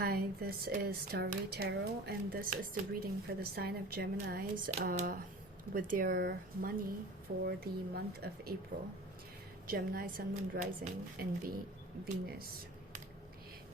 Hi, this is Starry Tarot, and this is the reading for the sign of Geminis with their money for the month of April. Gemini, Sun, Moon, Rising, and Venus.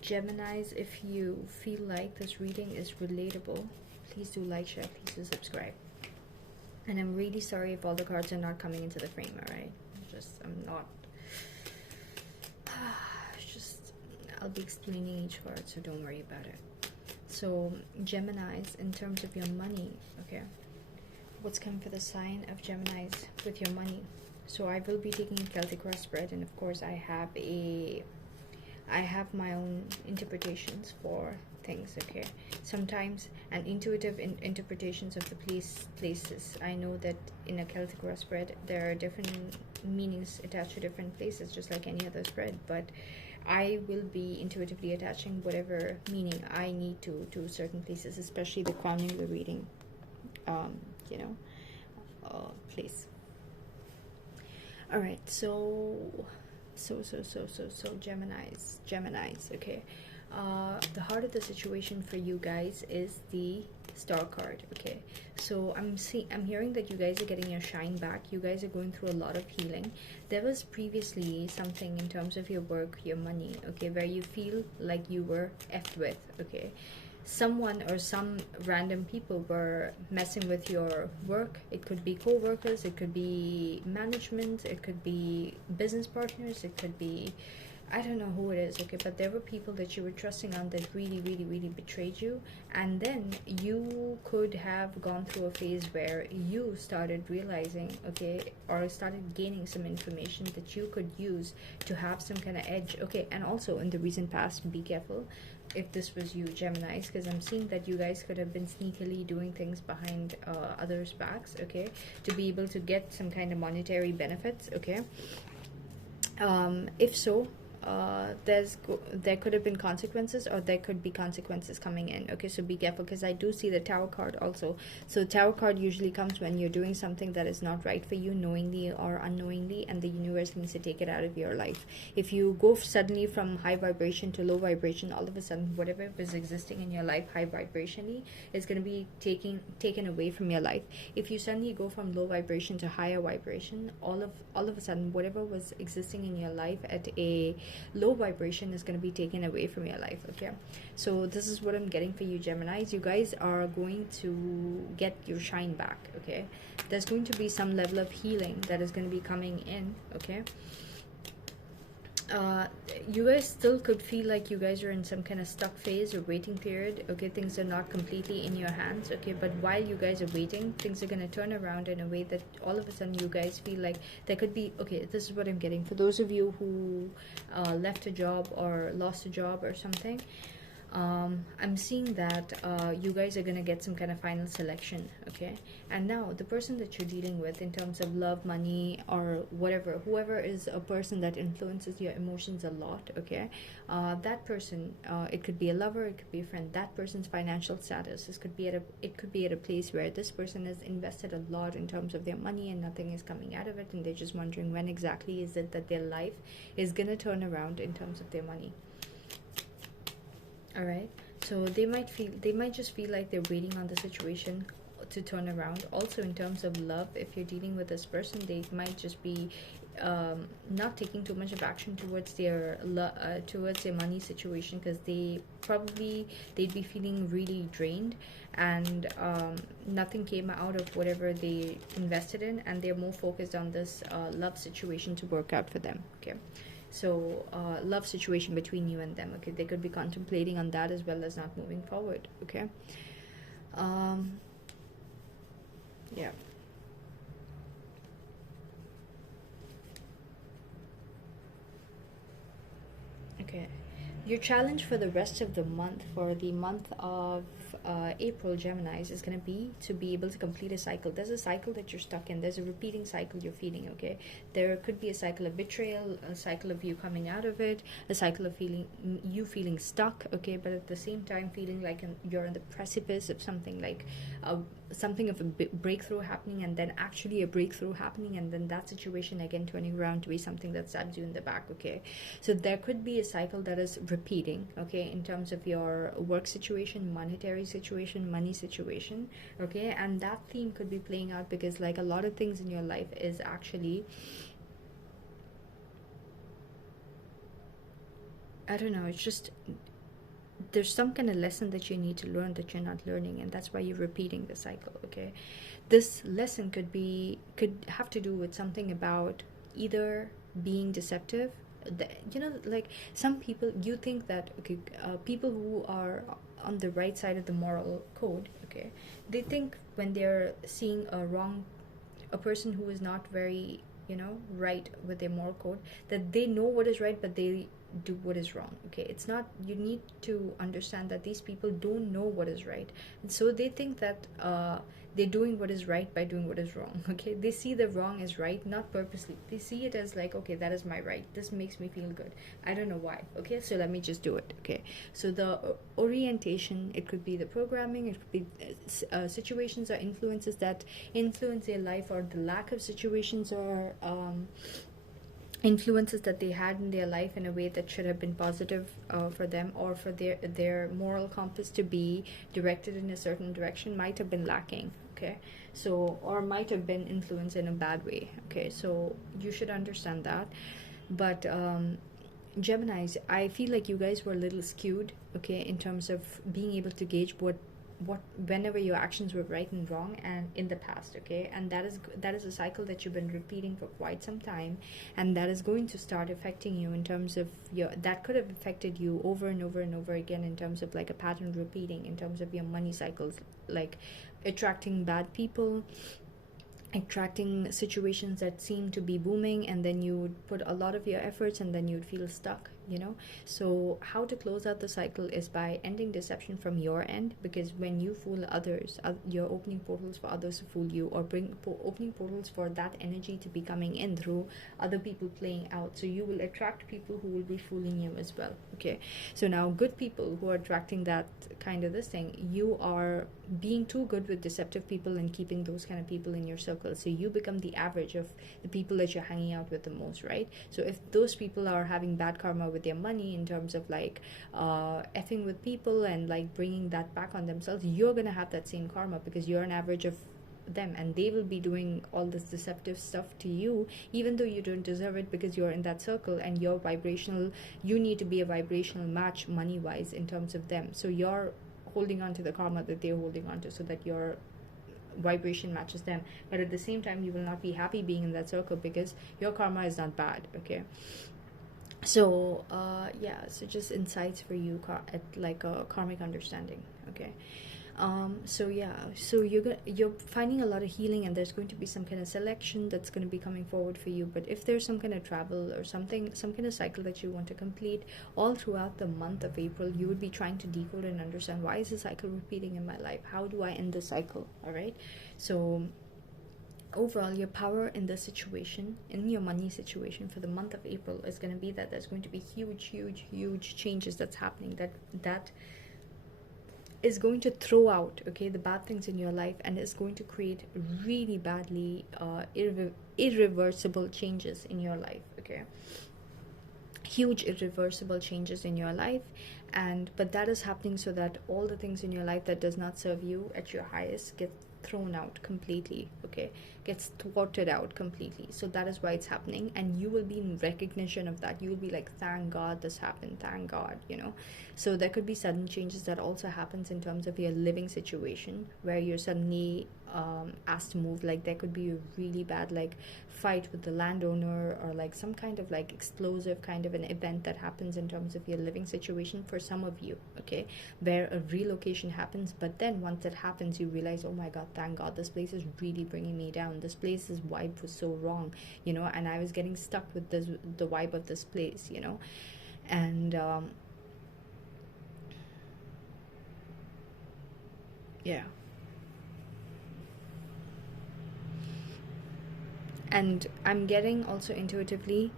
Geminis, if you feel like this reading is relatable, please do like, share, please do subscribe. And I'm really sorry if all the cards are not coming into the frame, alright? I'm not... I'll be explaining each card, so don't worry about it. So, Geminis, in terms of your money, okay, what's coming for the sign of Geminis with your money? So I will be taking a Celtic cross spread, and of course I have my own interpretations for things, okay? Sometimes an intuitive interpretations of the places. I know that in a Celtic cross spread there are different meanings attached to different places, just like any other spread, but I will be intuitively attaching whatever meaning I need to certain places, especially the crowning of the reading, place. All right, so Geminis, okay. The heart of the situation for you guys is the Star card, okay. So I'm hearing that you guys are getting your shine back. You guys are going through a lot of healing. There was previously something in terms of your work, your money, okay, where you feel like you were effed with, okay. Someone or some random people were messing with your work. It could be co-workers, it could be management, it could be business partners, it could be, I don't know who it is, okay, but there were people that you were trusting on that really betrayed you. And then you could have gone through a phase where you started realizing, okay, or started gaining some information that you could use to have some kind of edge, okay. And also in the recent past, be careful if this was you, Geminis, because I'm seeing that you guys could have been sneakily doing things behind others' backs, okay, to be able to get some kind of monetary benefits, okay. If so, there could have been consequences, or there could be consequences coming in, okay. So be careful, because I do see the Tower card also. So Tower card usually comes when you're doing something that is not right for you, knowingly or unknowingly, and the universe needs to take it out of your life. If you go suddenly from high vibration to low vibration, all of a sudden whatever was existing in your life high vibrationally is going to be taken away from your life. If you suddenly go from low vibration to higher vibration, all of a sudden whatever was existing in your life at a low vibration is going to be taken away from your life, okay. So this is what I'm getting for you, Geminis. You guys are going to get your shine back, okay. There's going to be some level of healing that is going to be coming in, okay. You guys still could feel like you guys are in some kind of stuck phase or waiting period, okay. Things are not completely in your hands, okay, but while you guys are waiting, things are going to turn around in a way that all of a sudden you guys feel like there could be, okay, this is what I'm getting for those of you who left a job or lost a job or something. I'm seeing that you guys are going to get some kind of final selection, okay. And now the person that you're dealing with in terms of love, money, or whatever, whoever is a person that influences your emotions a lot, okay, that person, it could be a lover, it could be a friend, that person's financial status, it could be at a place where this person has invested a lot in terms of their money and nothing is coming out of it, and they're just wondering when exactly is it that their life is going to turn around in terms of their money. All right, so they might just feel like they're waiting on the situation to turn around. Also in terms of love, if you're dealing with this person, they might just be not taking too much of action towards their money situation, because they'd be feeling really drained, and nothing came out of whatever they invested in, and they're more focused on this love situation to work out for them, okay. So love situation between you and them, okay. They could be contemplating on that as well as not moving forward, okay. Yeah. Okay, your challenge for the rest of the month, for the month of April, Geminis, is going to be able to complete a cycle. There's a cycle that you're stuck in. There's a repeating cycle you're feeling, okay. There could be a cycle of betrayal, a cycle of you coming out of it, a cycle of you feeling stuck, okay, but at the same time feeling like you're on the precipice of something, like something of a breakthrough happening, and then actually a breakthrough happening, and then that situation again turning around to be something that stabs you in the back. Okay, so there could be a cycle that is repeating, okay, in terms of your work situation, monetary situation, money situation. Okay, and that theme could be playing out because like a lot of things in your life is actually, I don't know, it's just there's some kind of lesson that you need to learn that you're not learning, and that's why you're repeating the cycle. Okay, this lesson could have to do with something about either being deceptive. You know, like some people, you think that, okay, people who are on the right side of the moral code, okay, they think when they're seeing a person who is not very, you know, right with their moral code, that they know what is right but they do what is wrong. Okay, it's not, you need to understand that these people don't know what is right, and so they think that they're doing what is right by doing what is wrong. Okay, they see the wrong as right, not purposely. They see it as like, okay, that is my right, this makes me feel good, I don't know why, okay, so let me just do it. Okay, so the orientation, it could be the programming, it could be situations or influences that influence their life, or the lack of situations or influences that they had in their life in a way that should have been positive for them, or for their moral compass to be directed in a certain direction, might have been lacking. Okay, so, or might have been influenced in a bad way. Okay, so you should understand that. But Geminis, I feel like you guys were a little skewed, okay, in terms of being able to gauge what whenever your actions were right and wrong and in the past. Okay, and that is a cycle that you've been repeating for quite some time, and that is going to start affecting you in terms of your, that could have affected you over and over and over again in terms of like a pattern repeating in terms of your money cycles, like attracting bad people, attracting situations that seem to be booming, and then you would put a lot of your efforts and then you'd feel stuck, you know. So how to close out the cycle is by ending deception from your end, because when you fool others, you're opening portals for others to fool you, or opening portals for that energy to be coming in through other people playing out. So you will attract people who will be fooling you as well. Okay, so now good people who are attracting that kind of this thing, you are being too good with deceptive people and keeping those kind of people in your circle, so you become the average of the people that you're hanging out with the most, right? So if those people are having bad karma with their money in terms of like effing with people and like bringing that back on themselves, you're gonna have that same karma because you're an average of them, and they will be doing all this deceptive stuff to you even though you don't deserve it, because you're in that circle and you're vibrational. You need to be a vibrational match money wise in terms of them, so you're holding on to the karma that they're holding on to, so that your vibration matches them. But at the same time, you will not be happy being in that circle because your karma is not bad. Okay, so yeah, so just insights for you at like a karmic understanding. Okay, so yeah, so you're finding a lot of healing, and there's going to be some kind of selection that's going to be coming forward for you. But if there's some kind of travel or something, some kind of cycle that you want to complete all throughout the month of April, you would be trying to decode and understand, why is the cycle repeating in my life, how do I end the cycle? All right, so overall, your power in the situation, in your money situation for the month of April, is going to be that there's going to be huge changes that's happening, that is going to throw out, okay, the bad things in your life, and is going to create really badly irreversible changes in your life. Okay, huge irreversible changes in your life. And but that is happening so that all the things in your life that does not serve you at your highest get thrown out completely. Okay, gets thwarted out completely. So that is why it's happening, and you will be in recognition of that. You will be like, thank God this happened, thank God, you know. So there could be sudden changes that also happens in terms of your living situation, where you're suddenly asked to move. Like there could be a really bad like fight with the landowner, or like some kind of like explosive kind of an event that happens in terms of your living situation for some of you. Okay, where a relocation happens, but then once that happens, you realize, oh my God, thank God, this place is really bringing me down. This place's vibe was so wrong, you know, and I was getting stuck with the vibe of this place, you know. And yeah, and I'm getting also intuitively,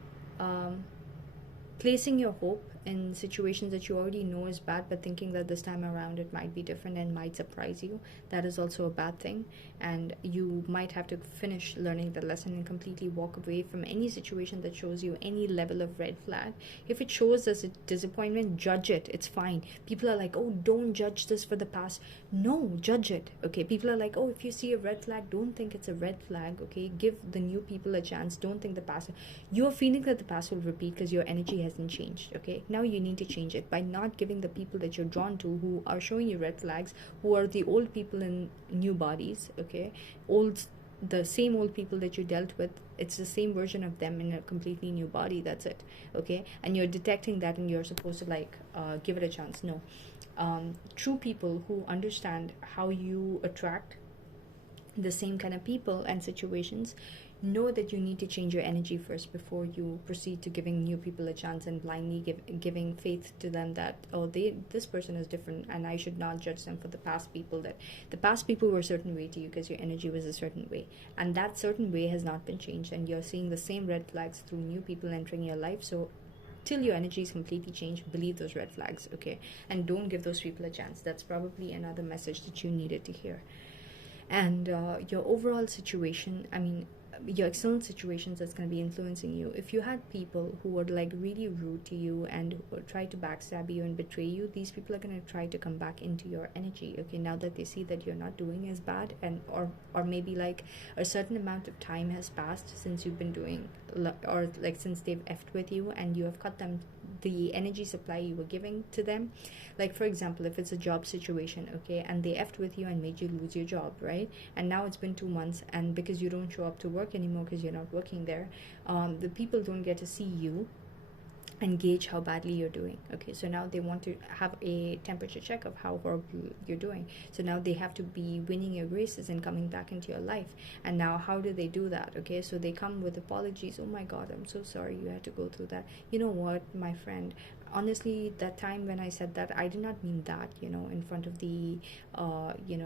placing your hope in situations that you already know is bad, but thinking that this time around it might be different and might surprise you. That is also a bad thing, and you might have to finish learning the lesson and completely walk away from any situation that shows you any level of red flag. If it shows us a disappointment, judge it. It's fine. People are like, oh, don't judge this for the past. No, judge it. Okay, people are like, oh, if you see a red flag, don't think it's a red flag. Okay, give the new people a chance. Don't think the past. You're feeling that the past will repeat because your energy hasn't changed. Okay, now you need to change it by not giving the people that you're drawn to, who are showing you red flags, who are the old people in new bodies. Okay, the same old people that you dealt with, it's the same version of them in a completely new body. That's it. Okay, and you're detecting that, and you're supposed to like give it a chance. No, true people who understand how you attract the same kind of people and situations know that you need to change your energy first before you proceed to giving new people a chance and blindly giving faith to them that, oh, this person is different and I should not judge them for the past people. That the past people were a certain way to you because your energy was a certain way, and that certain way has not been changed, and you're seeing the same red flags through new people entering your life. So till your energy is completely changed, believe those red flags. Okay, and don't give those people a chance. That's probably another message that you needed to hear. And your overall situation, I mean, your external situations that's going to be influencing you. If you had people who were like really rude to you and try to backstab you and betray you, these people are going to try to come back into your energy. Okay, now that they see that you're not doing as bad, and or maybe like a certain amount of time has passed since you've been doing, or like since they've effed with you and you have cut them the energy supply you were giving to them. Like for example, if it's a job situation, okay, and they effed with you and made you lose your job, right? And now it's been 2 months, and because you don't show up to work anymore because you're not working there, the people don't get to see you and gauge how badly you're doing. Okay, so now they want to have a temperature check of how horrible you're doing. So now they have to be winning your graces and coming back into your life. And now how do they do that? Okay, so they come with apologies. Oh my god, I'm so sorry you had to go through that. You know what, my friend, honestly, that time when I said that, I did not mean that, in front of the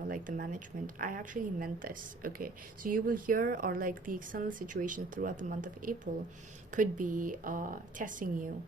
like the management. I actually meant this. Okay, so you will hear, or like the external situation throughout the month of April could be testing you.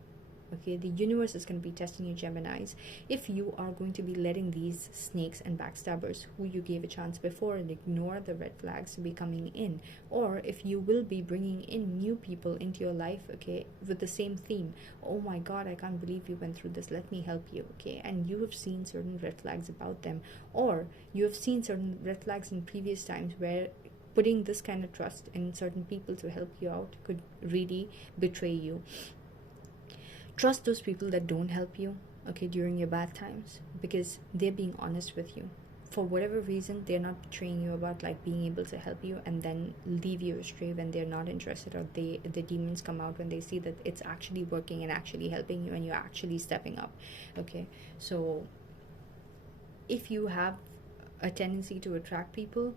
Okay, the universe is going to be testing you, Geminis, if you are going to be letting these snakes and backstabbers who you gave a chance before and ignore the red flags to be coming in, or if you will be bringing in new people into your life, okay, with the same theme. Oh my god, I can't believe you went through this, let me help you. Okay, and you have seen certain red flags about them, or you have seen certain red flags in previous times where putting this kind of trust in certain people to help you out could really betray you. Trust those people that don't help you, okay, during your bad times, because they're being honest with you. For whatever reason, they're not betraying you about like being able to help you and then leave you astray when they're not interested, or the demons come out when they see that it's actually working and actually helping you and you're actually stepping up. Okay, so if you have a tendency to attract people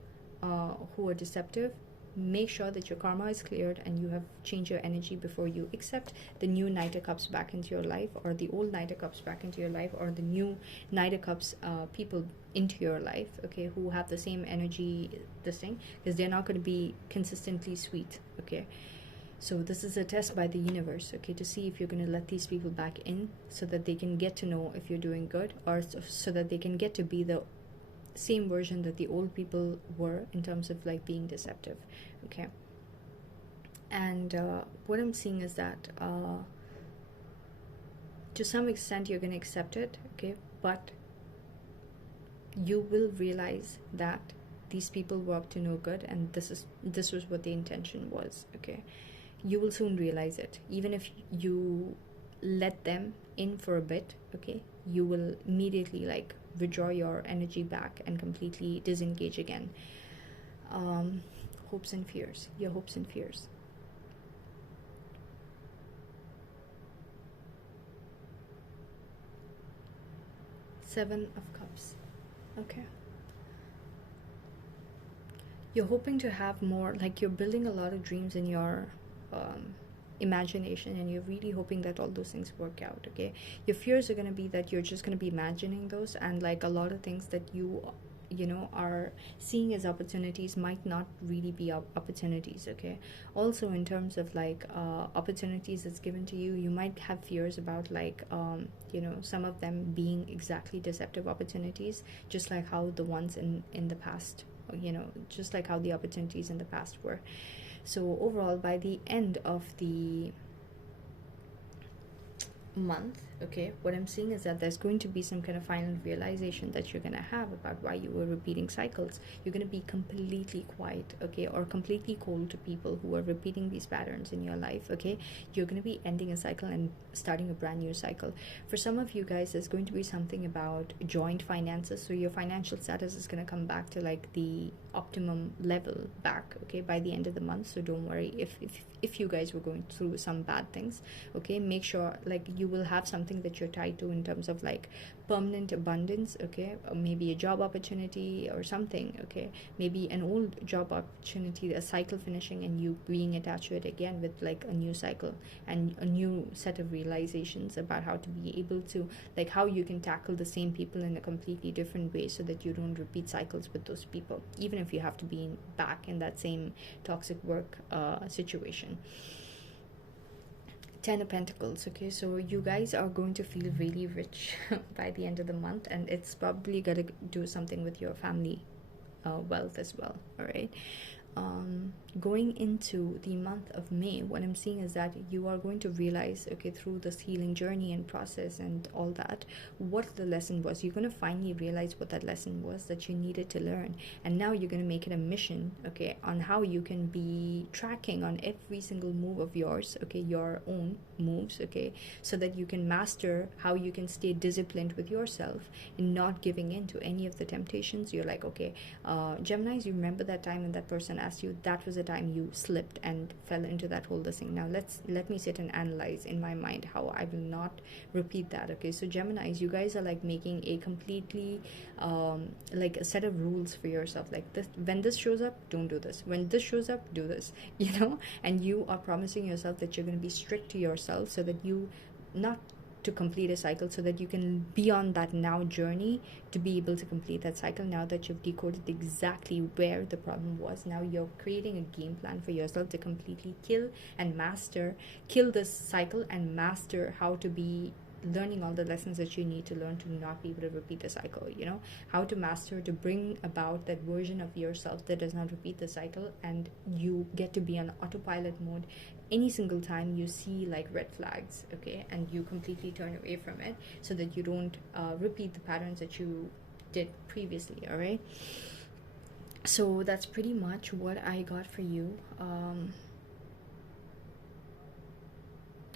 who are deceptive, make sure that your karma is cleared and you have changed your energy before you accept the new Knight of Cups back into your life, or the old Knight of Cups back into your life, or the new Knight of Cups people into your life, okay, who have the same energy, this thing, because they're not going to be consistently sweet. Okay, so this is a test by the universe, okay, to see if you're going to let these people back in so that they can get to know if you're doing good, or so that they can get to be the same version that the old people were in terms of like being deceptive. Okay, and what I'm seeing is that to some extent you're going to accept it, okay, but you will realize that these people were up to no good, and this was what the intention was. Okay, you will soon realize it. Even if you let them in for a bit, okay, you will immediately like withdraw your energy back and completely disengage again. Hopes and fears, your hopes and fears. Seven of Cups. Okay, you're hoping to have more, like you're building a lot of dreams in your imagination, and you're really hoping that all those things work out. Okay, your fears are going to be that you're just going to be imagining those, and like a lot of things that you you know, are seeing as opportunities might not really be opportunities. Okay, also in terms of like opportunities that's given to you, you might have fears about like you know, some of them being exactly deceptive opportunities, just like how the ones in the past, you know, just like how the opportunities in the past were. So overall, by the end of the month, okay, what I'm seeing is that there's going to be some kind of final realization that you're going to have about why you were repeating cycles. You're going to be completely quiet, okay, or completely cold to people who are repeating these patterns in your life. Okay, you're going to be ending a cycle and starting a brand new cycle. For some of you guys, there's going to be something about joint finances, so your financial status is going to come back to like the optimum level back, okay, by the end of the month. So don't worry if you guys were going through some bad things. Okay, make sure like you will have something that you're tied to in terms of like permanent abundance. Okay, or maybe a job opportunity or something. Okay, maybe an old job opportunity, a cycle finishing, and you being attached to it again with like a new cycle and a new set of realizations about how to be able to, like, how you can tackle the same people in a completely different way so that you don't repeat cycles with those people, even if you have to be back in that same toxic work situation. 10 of Pentacles. Okay, so you guys are going to feel really rich by the end of the month, and it's probably gonna do something with your family wealth as well. All right, going into the month of May, what I'm seeing is that you are going to realize, okay, through this healing journey and process and all that, what the lesson was. You're going to finally realize what that lesson was that you needed to learn, and now you're going to make it a mission, okay, on how you can be tracking on every single move of yours, okay, your own moves, okay, so that you can master how you can stay disciplined with yourself in not giving in to any of the temptations. You're like, okay, Geminis, you remember that time when that person asked you, that was the time you slipped and fell into that whole thing. Now let me sit and analyze in my mind how I will not repeat that. Okay, so Geminis, you guys are like making a completely like a set of rules for yourself, like this: when this shows up, don't do this; when this shows up, do this, you know, and you are promising yourself that you're going to be strict to yourself so that you not to complete a cycle, so that you can be on that now journey to be able to complete that cycle. Now that you've decoded exactly where the problem was, now you're creating a game plan for yourself to completely kill this cycle and master how to be learning all the lessons that you need to learn to not be able to repeat the cycle, you know, how to master to bring about that version of yourself that does not repeat the cycle, and you get to be on autopilot mode any single time you see like red flags, okay, and you completely turn away from it so that you don't repeat the patterns that you did previously. All right, so that's pretty much what I got for you,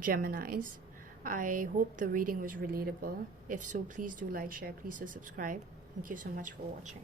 Geminis. I hope the reading was relatable. If so, please do like, share, please do subscribe. Thank you so much for watching.